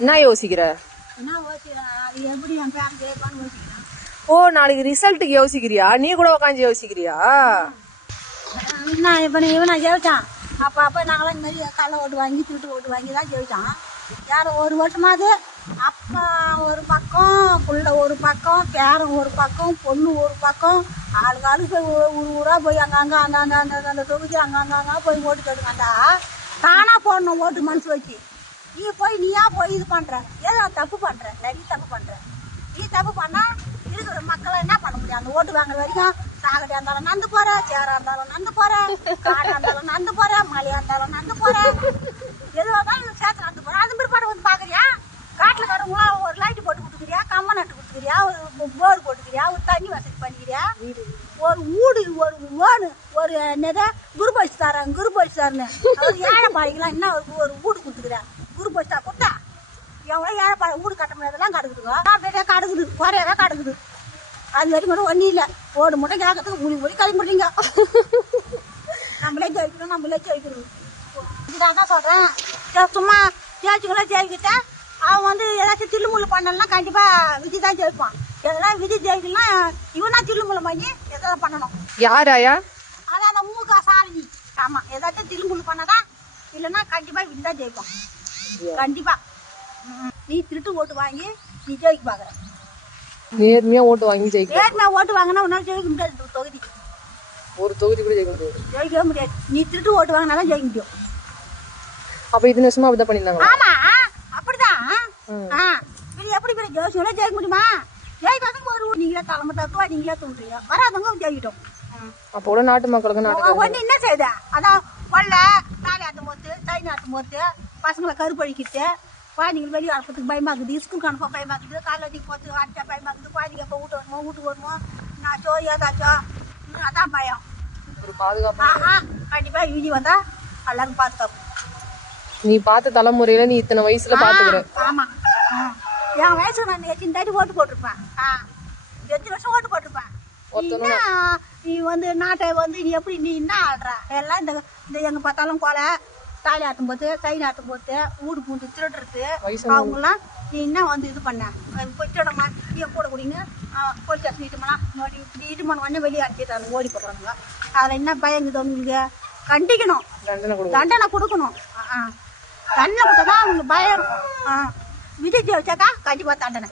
என்ன யோசிக்கிற? ஓ, நாளைக்கு ரிசல்ட்டுக்கு யோசிக்கிறியா? நீ கூட உட்காந்து யோசிக்கிறியா? இவனா ஜெயிச்சான். அப்ப நாங்களாம் இந்த மாதிரி கள்ள ஓட்டு வாங்கி திருட்டு ஓட்டு வாங்கி தான் ஜெயிச்சான். யாரும் ஒரு வருஷமாவது அப்பா ஒரு பக்கம், புள்ள ஒரு பக்கம், பேரன் ஒரு பக்கம், பொண்ணு ஒரு பக்கம், ஆளுக்கு போய் ஊரா போய் அங்கங்க அந்த தொகுதி அங்கங்க போய் ஓட்டு கேட்டுக்காண்டா தானா போடணும் ஓட்டு மனசு வச்சு. நீயா போய் இது பண்ற, ஏதோ தப்பு பண்ற, நிறைய தப்பு பண்ற. நீ தப்பு பண்ணா இருக்கிற மக்களை என்ன பண்ண முடியும்? அந்த ஓட்டு வாங்குற வரைக்கும் சாகடியா இருந்தாலும் நடந்து போற, சேரா இருந்தாலும் நடந்து போற, காடா இருந்தாலும் நடந்து போற, மலையா இருந்தாலும் நடந்து போற, எதுவாக இருந்தாலும் சேர்த்து நடந்து போற. அது பிற்பாடு வந்து பாக்குறியா? காட்டுல கடவுங்களா ஒரு லைட்டு போட்டு கொடுத்துக்கிறியா, கம்ம நட்டு கொடுத்துக்கிறியா, ஒரு போர் போட்டுக்கிறியா, ஒரு தண்ணி வசதி பண்ணிக்கிறியா, ஒரு வீடு ஒரு ஓனு ஒரு என்னது குரு பஸ் தரேன் குரு பஸ் தரேன்னு ஏழை பாடிக்கலாம் என்ன ஒரு வீடு கொடுத்துக்கிறேன். குரு பஸ் தான் கொடுத்தா எவ்வளோ ஏழை பாடி வீடு கட்ட முடியாதெல்லாம் கிடக்குதுங்க. அப்படியே கிடக்குது, குறையவே கிடக்குது. அது வரைக்கும் கூட ஒன்றும் இல்லை. ஓடு மட்டும் கேட்கறதுக்கு மூணு கிளம்பிடுறீங்க. நம்மளே ஜெயிக்கணும், நம்மளே ஜெயிக்கணும். இதுதான் தான் சொல்கிறேன். சும்மா ஜெயிச்சுங்களா ஜெயிக்கிட்டா அவன் வந்து ஏதாச்சும் தில்லுமுள்ளு பண்ணலாம் கண்டிப்பாக விதி தான் ஜெயிப்பான். எதெல்லாம் விதி ஜெயிக்கலாம் இவனா தில்லுமுள்ளு பண்ணி எதாவது பண்ணணும். யாராயா? அதான் அந்த மூக்கா சாரதி. ஆமாம், ஏதாச்சும் தில்லுமுள்ளு பண்ணதான் இல்லைன்னா கண்டிப்பாக விதி தான் ஜெயிப்பான். கண்டிப்பாக நீ திருட்டு ஓட்டு வாங்கி நீ ஜெயிக்க பார்க்குற. நேர்மையா ஓட்டு வாங்கி ஜெயிக்க. நேர்மையா ஓட்டு வாங்கினா உன்னால ஜெயிக்க முடியாது. தொகுதி ஒரு தொகுதி கூட ஜெயிக்க முடியாது. ஜெயிக்கவே முடியாது. நீ திருட்டு ஓட்டு வாங்கினாதான் ஜெயிக்க முடியும். அப்ப இது வருஷமா அப்படிதான் பண்ணிருந்தாங்க. ஆமா, அப்படிதான். எப்படி ஜோசியோட ஜெயிக்க முடியுமா? ஜெயிக்காதவங்க ஒரு நீங்களே தலைமை தத்துவா நீங்களே தோன்றீங்க, வராதவங்க ஜெயிக்கிட்டோம். அப்போ கூட நாட்டு மக்களுக்கு ஒண்ணு என்ன செய்யுத? அதான் கொள்ள தாலி ஆட்டும் போது தைன் ஆட்டும் போது பசங்களை கருப்பழிக்கிட்டு குழந்தைங்க வெளியே அனுப்பத்துக்கு பயமாக்குது, ஸ்கூலுக்கு அனுப்ப பயமாக்குது, காலேஜுக்கு போகிறதுக்கு அடிச்சா பயமாக்குது, குழந்தைங்க எப்போ வீட்டுக்கு வருமோ நாச்சோ ஏதாச்சோ அதான் பயம். ஒரு பாதுகாப்பு கண்டிப்பா விதி வந்தா எல்லாரும் பாதுகாப்பு. நீ பார்த்த தலைமுறையில நீ இத்தனை வயசுல பாத்துக்கிற. ஆமா, என் வயசு நான் எத்தனை தாட்டி ஓட்டு போட்டிருப்பேன், 8 வருஷம் ஓட்டு போட்டிருப்பேன். நீ வந்து நாட்டை வந்து நீ எப்படி நீ என்ன ஆடுற? எல்லாம் இந்த எங்க பார்த்தாலும் கொலை தாலி ஆட்டும் போது தைன் ஆட்டும் போது வீடு பூண்டு திருடுறது அவங்களாம் நீ என்ன வந்து இது பண்ண போயிட்டோடமா நீ கூட கூடின்னு போலீஸ் ஸ்டேஷன் இட்டுமாலாம் இப்படி இட்டுமான உடனே வெளியே அடிச்சுட்டாங்க ஓடி போடுறாங்க. அதில் என்ன பயங்குது உங்களுக்கு? கண்டிக்கணும், தண்டனை கொடுக்கணும். தண்டனை கொடுத்தா தான் அவங்களுக்கு பயம் இருக்கும். விஜய் வச்சாக்கா கண்டிப்பாக தண்டனை.